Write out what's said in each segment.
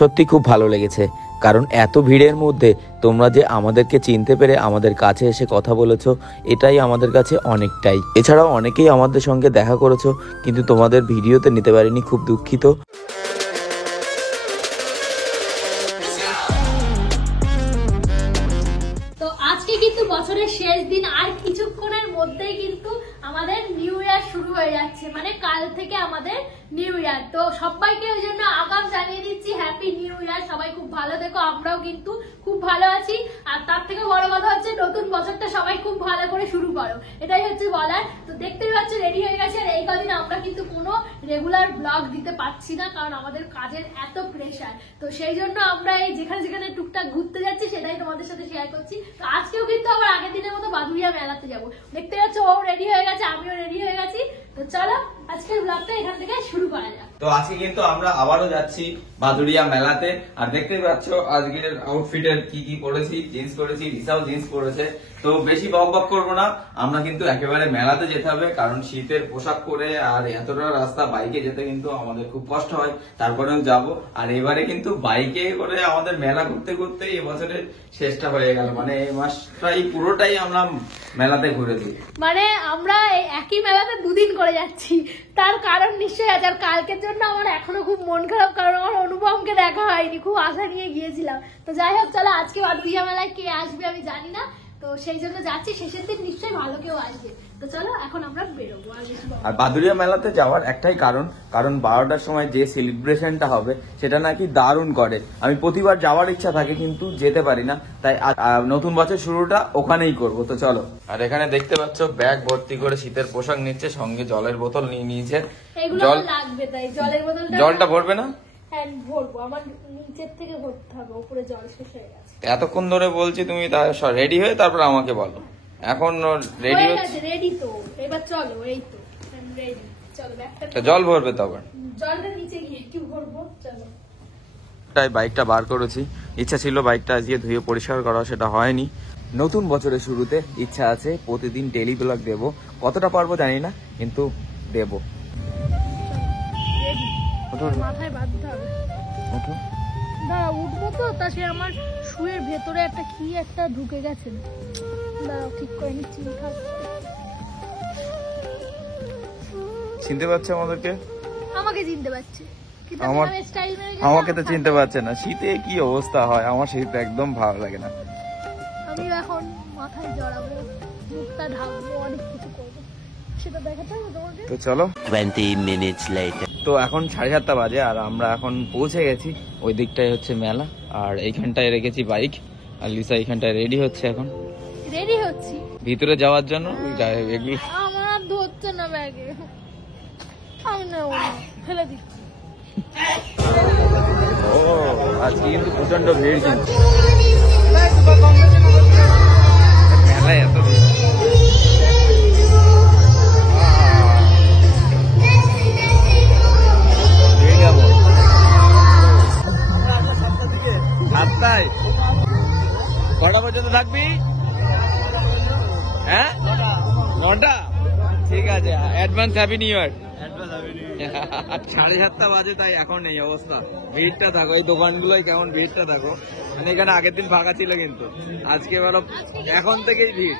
সত্যি খুব ভালো লেগেছে, কারণ এত ভিড়ের মধ্যে তোমরা যে আমাদেরকে চিনতে পেরে আমাদের কাছে এসে কথা বলেছো, এটাই আমাদের কাছে অনেকটাই। এছাড়াও অনেকেই আমাদের সঙ্গে দেখা করেছো, কিন্তু তোমাদের ভিডিওতে নিতে পারিনি, খুব দুঃখিত। তো আজকে কিন্তু বছরের শেষ দিন, আর কিছুক্ষণের মধ্যেই কিন্তু আমাদের নিউ ইয়ার শুরু হয়ে যাচ্ছে, মানে কাল থেকে আমাদের নিউ ইয়ার। তো সবাইকে ওই জন্য আগাম জানিয়ে দিচ্ছি হ্যাপি নিউ ইয়ার। সবাই খুব ভালো থেকো, আমরাও কিন্তু খুব ভালো আছি। আর তার থেকে বড় কথা হচ্ছে নতুন বছরটা সবাই খুব ভালো করে শুরু করো, এটাই হচ্ছে বলার। তো দেখতেই পাচ্ছ রেডি হয়ে গেছে। আর এই কদিন আমরা কিন্তু কোনো রেগুলার ব্লগ দিতে পারছি না, কারণ আমাদের কাজের এত প্রেশার। তো সেই জন্য আমরা এই যেখানে যেখানে টুকটাক ঘুরতে যাচ্ছি সেটাই তোমাদের সাথে শেয়ার করছি। তো আজকেও কিন্তু আবার আগের দিনের মতো বাদুড়িয়া মেলাতে যাবো। দেখতে পাচ্ছ ও রেডি হয়ে গেছে, আমিও রেডি হয়ে গেছি। তো চলো আজকের ব্লগটা এখান থেকে শুরু করা যাক। তো আজকে কিন্তু আমরা আবারও যাচ্ছি বাদুড়িয়া মেলাতে। আর দেখতেই পাচ্ছ আজকের আউটফিটের কি কি পরেছি, জিন্স করেছি, লিসাও জিন্স পরেছে। তো বেশি বক করবো না, আমরা কিন্তু একেবারে মেলাতে যেতে হবে, কারণ শীতের পোশাক পরে আর এতটা রাস্তা বাইকে যেতে কিন্তু আমাদের খুব কষ্ট হয়। তারপরেও যাব। আর এবারে কিন্তু বাইকে করে আমাদের মেলা ঘুরতে ঘুরতে এবছরের শেষটা হয়ে গেল, মানে এই মাসটাই পুরোটাই আমরা মেলাতে ঘুরেছি। মানে আমরা এই একই মেলাতে দুদিন করে যাচ্ছি, তার কারণ নিশ্চয়ই আছে। আর কালকের জন্য আমার এখনো খুব মন খারাপ, কারণ আমার অনুপমকে দেখা হয়নি, খুব আশা নিয়ে গিয়েছিলাম। তো যাই হোক, চলো আজকে বাদুড়িয়া মেলায় কে আসবে আমি জানি না, তো সেই জন্য যাচ্ছি। শেষের দিন নিশ্চয়ই ভালো কেউ আসবে। তো চলো এখন আমরা বেরোবো। আর বাদুড়িয়া মেলাতে যাওয়ার একটাই কারণ 12টার সময় যে সেলিব্রেশনটা হবে সেটা নাকি দারুণ করে। আমি প্রতিবার যাওয়ার ইচ্ছা থাকে কিন্তু যেতে পারি না, তাই নতুন বছর শুরুটা ওখানেই করব। তো চলো। আর এখানে দেখতে পাচ্ছ ব্যাগ ভর্তি করে শীতের পোশাক নিচ্ছে, সঙ্গে জলের বোতল নিয়ে নিয়েছে। জল লাগবে, তাই জলের বোতলটা জলটা ভরবে না? হ্যাঁ ভরবো, আমার নিচের থেকে ভরতে হবে, উপরে জল শেষ হয়ে গেছে। এতক্ষণ ধরে বলছি, তুমি রেডি হয়ে তারপর আমাকে বলো। এখন রেডি হচ্ছে? রেডি তো, এবার চলো। এই তো রেডি, চলো। ব্যাগটা জল ভরবে তো, আবার জলটা নিচে গিয়ে কি ভরবো, চলো। তাই বাইকটা বার করেছি, ইচ্ছা ছিল বাইকটা আজকে ধুয়ে পরিষ্কার করা, সেটা হয়নি। নতুন বছরের শুরুতে ইচ্ছা আছে প্রতিদিন ডেইলি ব্লগ দেবো, কতটা পারবো জানি না, কিন্তু দেবো। মাথায় বাঁধতে হবে। দাঁড়া উঠবো তো, তা সে আমার শুয়ের ভেতরে একটা কি একটা ঢুকে গেছে। দাঁড়াও ঠিক করে নিচ্ছি। চিনতে পারছে আমাদেরকে? আমাকে চিনতে পারছে, আমাকে তো চিনতে পারছে না। শীতে কি অবস্থা হয়, আমার শীত একদম ভালো লাগে না। আমি এখন মাথায় জড়াবো, মুখটা ঢাকবো, অনেক কিছু করবো, সেটা দেখাতে হবে তোমাকে। তো চলো। 20 minutes later. তো এখন 7:30 বাজে, আর আমরা এখন পৌঁছে গেছি। ওই দিকটায় হচ্ছে মেলা, আর এইখানটায় রেখেছি বাইক। আর লিসা এইখানটায় রেডি হচ্ছে, এখন রেডি হচ্ছি ভিতরে যাওয়ার জন্য। এগুলো আমার ধরছে না ব্যাগে, আমি না ফেলে দিচ্ছি। ও আজকে কিন্তু প্রচন্ড ভিড়, কিন্তু মেলায় এত ভিড়। সাতটায় কটা পর্যন্ত থাকবি? হ্যাঁ 9টা, ঠিক আছে। Advance happy new year. 7:30 বাজে, তাই এখন এই অবস্থা। ভিড়টা থাকো, এই দোকানগুলোই কেমন ভিড়টা থাকো। মানে এখানে আগের দিন ফাঁকা ছিল, কিন্তু আজকে বলো এখন থেকেই ভিড়,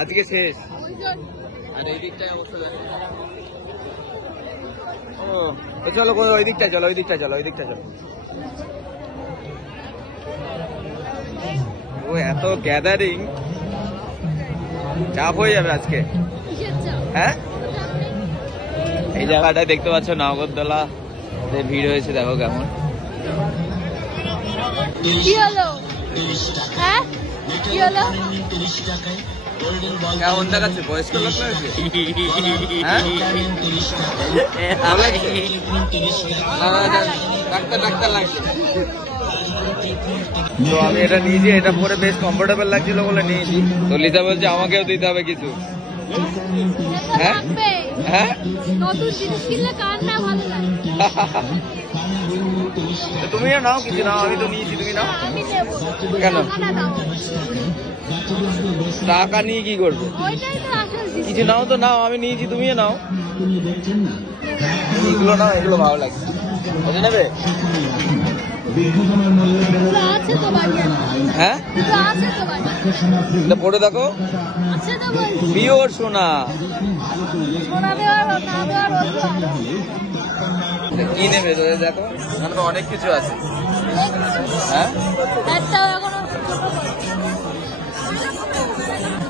আজকে শেষ। আর এই দিকটাই অবস্থা দেখো। ও চলো ওই দিকটায় চলো, ওই দিকটায় চলো, ওই দিকটায় চলো। ও এত গ্যাদারিং, চাপ হয়ে যাবে আজকে। হ্যাঁ এই জায়গাটায় দেখতে পাচ্ছ নাগরদোলা ভিড় হয়েছে, দেখো কেমন। কি হলো? হ্যাঁ কি হলো? কেমন দেখাচ্ছে? বয়স্ক লোক লাগছে? হ্যাঁ ডাক্তার লাগছে। তো আমি এটা নিয়েছি, এটা পরে বেশ কমফোর্টেবল লাগছিল বলে নিয়েছি। তো লিসা বলছে আমাকেও দিতে হবে কিছু। হ্যাঁ হ্যাঁ নতুন জিনিস কিনলে কার না ভালো লাগে। তুমিও নাও, কিছু নাও। আমি তো নিয়েছি, তুমি নাও। আমি নেব কেন? টাকাটা দাও। টাকা নিয়ে কি করবে? ওইটাই তো আসল জিনিস। কিছু নাও তো নাও, আমি নিয়েছি, তুমিও নাও। এগুলো নাও, এগুলো ভালো লাগছে। ওটা নেবে? আছে তো বাড়ি, হ্যাঁ আছে তো বাড়ি, এটা পড়ে দেখো, আছে তো বাড়ি। পিওর সোনা। সোনা দেওয়ার না দেওয়ার বলবো। কি নেবে দেখো, এখানে তো অনেক কিছু আছে। হ্যাঁ একটা এখনো ছোট করে।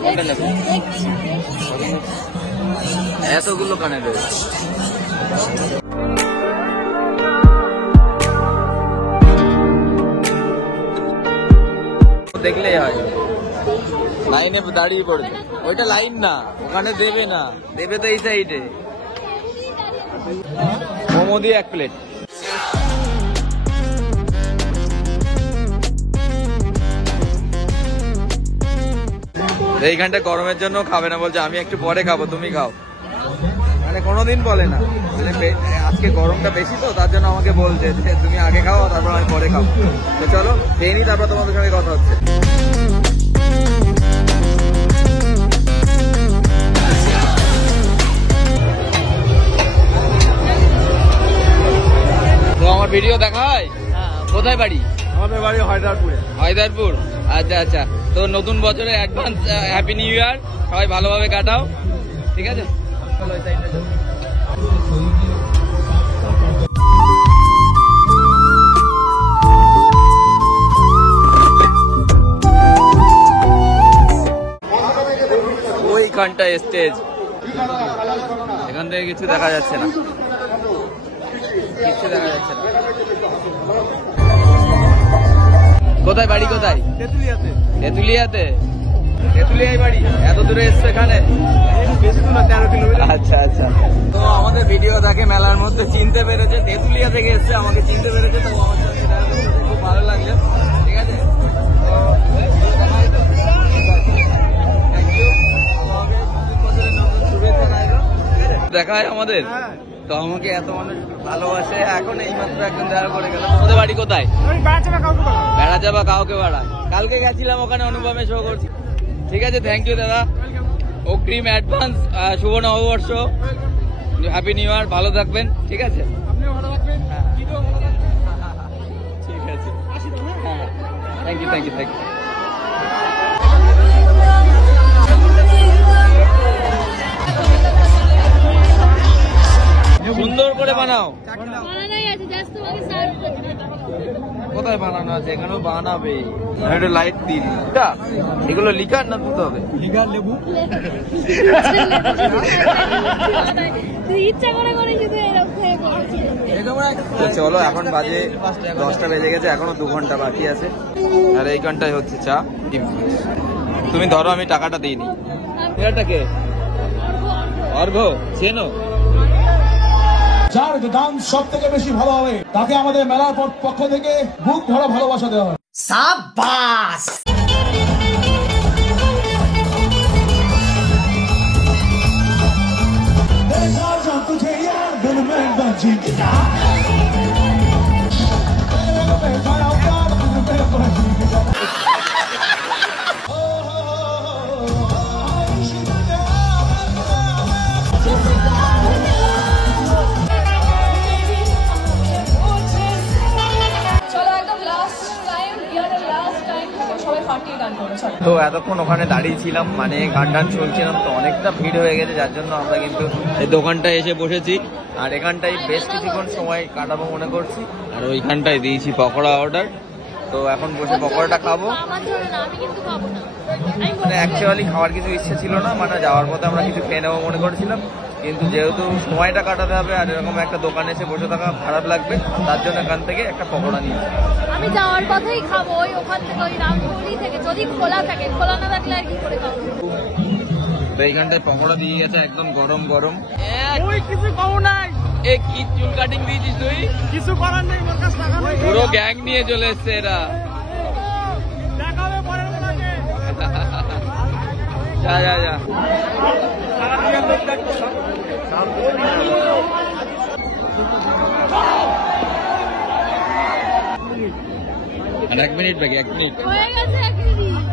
কোনটা নেবে? দেখছি। এতগুলো কানে দেবে। দেখলেই হয়, লাইনে দাঁড়িয়ে পড়বে। ওইটা লাইন না, ওখানে দেবে না, দেবে তো এই সাইডে। মোমো দিয়ে 1 প্লেট। এইখানটা গরমের জন্য খাবে না, বলছে আমি একটু পরে খাবো, তুমি খাও। মানে কোনোদিন বলে না, আজকে গরমটা বেশি তো তার জন্য আমাকে বলছে যে তুমি আগে খাও তারপর আমি পরে খাবো। তো চলো খেয়ে নি, তারপর তোমাদের সঙ্গে কথা হচ্ছে। তো আমার ভিডিও দেখা হয়? কোথায় বাড়ি? আমাদের বাড়ি হায়দ্রারপুরে। হায়দ্রারপুর, আচ্ছা আচ্ছা। তো নতুন বছরে অ্যাডভান্স হ্যাপি নিউ ইয়ার, সবাই ভালোভাবে কাটাও, ঠিক আছে? চলো এই সাইডটা চলো। ওইখানটা স্টেজ, এখান থেকে কিছু দেখা যাচ্ছে না, কিছু দেখা যাচ্ছে না। কোথায় বাড়ি? কোথায়? তেঁতুলিয়াতে। তেঁতুলিয়াতে? তেঁতুলিয়ায় বাড়ি? এত দূরে এসছে এখানে? বেশি দূর না, 13 কিলোমিটার। আচ্ছা আচ্ছা। তো আমাদের ভিডিও দেখে মেলার মধ্যে চিনতে পেরেছে, তেঁতুলিয়া থেকে এসছে, আমাকে চিনতে পেরেছে। তো আমার সঙ্গে দেখা করতে খুব ভালো লাগলো, ঠিক আছে? তো থ্যাংক ইউ। আমাকে নতুন বছরের নতুন শুভেচ্ছা জানাইলো, ঠিক আছে? দেখা হয় আমাদের। তো আমাকে এত মানুষ ভালোবাসে, এখন এইমাত্র একজন দেখা করে গেল। তোমাদের বাড়ি কোথায়? বেড়া যাবা কাউকে বাড়ায়। কালকে গেছিলাম ওখানে, অনুপমে শো করছি। ঠিক আছে, থ্যাংক ইউ দাদা। অগ্রিম অ্যাডভান্স শুভ নববর্ষ, হ্যাপি নিউ ইয়ার, ভালো থাকবেন, ঠিক আছে? ঠিক আছে, হ্যাঁ, thank you thank you thank you. সুন্দর করে বানাও। বানানোই আছে, জাস্ট তোমাকে সার্ভ করতে। কোথায় বানানো আছে? এখানেও বানাবে। একটু লাইট দিন। এগুলো লিকার না দিতে হবে? লিগার লেবু। তুই ইচ্ছা করে করে শুধু এরকম হয়ে পড়ছে। তো চলো, এখন বাজে 10টা বেজে গেছে, এখনো 2 ঘন্টা বাকি আছে। আর এইখানটায় হচ্ছে চা। তুমি ধরো, আমি টাকাটা দিইনি। এটাকে অর্ঘ চেনো? যার গান সব থেকে বেশি ভালো হবে তাকে আমাদের মেলার পক্ষ থেকে বুক ভরা ভালোবাসা দেওয়া হয়। সাবাস। তো এতক্ষণ ওখানে দাঁড়িয়ে ছিলাম, মানে গান টান চলছিলাম, তো অনেকটা ভিড় হয়ে গেছে, যার জন্য আমরা কিন্তু এই দোকানটায় এসে বসেছি। আর এখানটায় বেশ কিছুক্ষণ সময় কাটাবো মনে করছি। আর ওইখানটায় দিয়েছি পকোড়া অর্ডার, তো এখন বসে পকোড়াটা খাবো। মানে অ্যাকচুয়ালি খাওয়ার কিছু ইচ্ছে ছিল না, মানে যাওয়ার পথে আমরা কিছু খেয়ে নেবো মনে করেছিলাম, কিন্তু যেহেতু সময়টা কাটাতে হবে আর এরকম একটা দোকানে এসে বসে থাকা খারাপ লাগবে, তার জন্য এখান থেকে একটা পকোড়া নিয়েছি। আমি যাওয়ার পথেই খাবো, ওই ওখান থেকে, ওই রামপুরি থেকে, যদি খোলা থাকে। খোলা না থাকলে আর কি করে খাবো? তো এইখানটায় পকোড়া দিয়ে গেছে একদম গরম গরম। ওই কিছু কম নাই। এ কি চুল কাটিং দিয়েছিস তুই? কিছু করার নেই, ওর কাছে টাকা নেই। পুরো গ্যাং নিয়ে চলে এসছে এরা। দেখাবে পরের বেলাতে। যা যা যা। আর 1 মিনিট বাকি, 1 মিনিট। হয়ে গেছে 1 minute.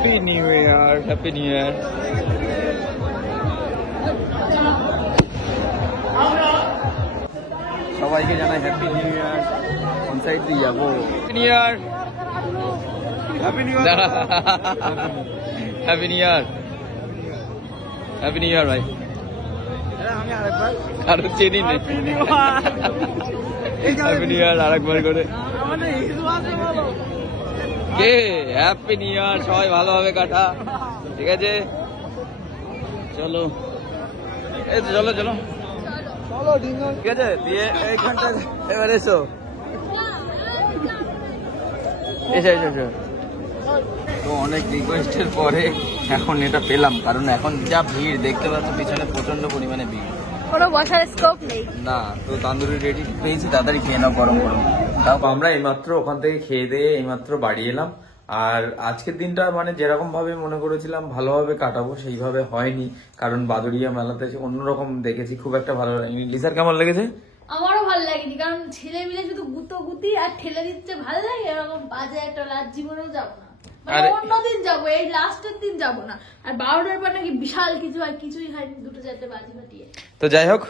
Happy new year, happy new year. সবাইকে জানাই হ্যাপি নিউ ইয়ার। কোন সাইড দিয়ে যাবো? New year, happy new happy new year, happy new year ভাই। আমি আরেকবার কারো চেনি নেই। হ্যাপি নিউ ইয়ার আরেকবার করে। আমাদের হিজু আছে বলো। কে হ্যাপি নিউ ইয়ার, সবাই ভালোভাবে কাটা, ঠিক আছে? চলো এই তো, চলো চলো চলো ডিঙ্গল। ঠিক আছে, দিয়ে এইখানটা এবার এসো, এসো এসো এসো। তো অনেক রিকোয়েস্টের পরে এখন এটা পেলাম, কারণ এখন যা ভিড় দেখতে পাচ্ছ পিছনে, প্রচন্ড পরিমাণে ভিড়, কোনো বসার স্কোপ নেই। না। তো তান্দুরি রেডি পেয়েছি, তাড়াতাড়ি খেয়ে নাও গরম গরম। তাও আমরা এইমাত্র ওখান থেকে খেয়ে দিয়ে এইমাত্র বাড়ি এলাম। আর আজকের দিনটা মানে যেরকম ভাবে মনে করেছিলাম ভালোভাবে কাটাবো সেইভাবে হয়নি, কারণ বাদুড়িয়া মেলাতে এসে অন্যরকম দেখেছি, খুব একটা ভালো লাগেনি। লিসার কেমন লেগেছে? আমারও ভালো লাগেনি, কারণ ছেলে মিলে শুধু গুতি আর ঠেলে দিচ্ছে, ভালো লাগে এরকম বাজে একটা লাস্ট, জীবনেও যাবো না, মানে অন্যদিন যাবো, এই লাস্টের দিন যাবো না। আর 12টার পর নাকি বিশাল কিছু হয়, কিছুই হয়নি, 2-4টে বাজি ফাটিয়ে। তো যাই হোক,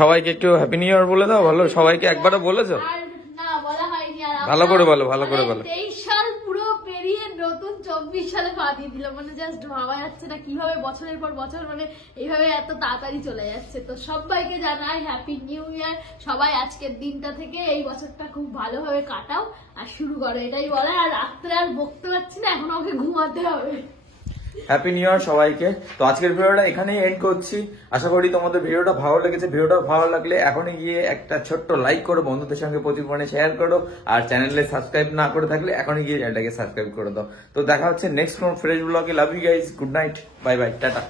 সবাইকে একটু হ্যাপি নিউ ইয়ার বলে দাও। ভালো, সবাইকে একবারও বলেছো? আর না, বলা হয়নি। আর ভালো করে বলো, ভালো করে বলো। 23 সাল পুরো পেরিয়ে নতুন 24 সালে পা দিয়ে দিল, মানে জাস্ট ভাবা যাচ্ছে না কিভাবে বছরের পর বছর মানে এইভাবে এত তাড়াতাড়ি চলে যাচ্ছে। তো সবাইকে জানাই হ্যাপি নিউ ইয়ার। সবাই আজকের দিনটা থেকে এই বছরটা খুব ভালোভাবে কাটাও আর শুরু করো, এটাই বলে। আর রাত্রে আর বকতে পারছি না, এখন আমাকে ঘুমাতে হবে। হ্যাপি নিউ ইয়ার সবাইকে। তো আজকের ভিডিওটা এখানেই এন্ড করছি। আশা করি তোমাদের ভিডিওটা ভালো লেগেছে। ভিডিওটা ভালো লাগলে এখনই গিয়ে একটা ছোট্ট লাইক করো, বন্ধুদের সঙ্গে প্রচুর পরিমাণে শেয়ার করো, আর চ্যানেলে সাবস্ক্রাইব না করে থাকলে এখনই গিয়ে এটাকে সাবস্ক্রাইব করে দাও। তো দেখা হচ্ছে নেক্সট কোন ফ্রেশ ব্লগে। Love you guys, good night, bye bye, tata.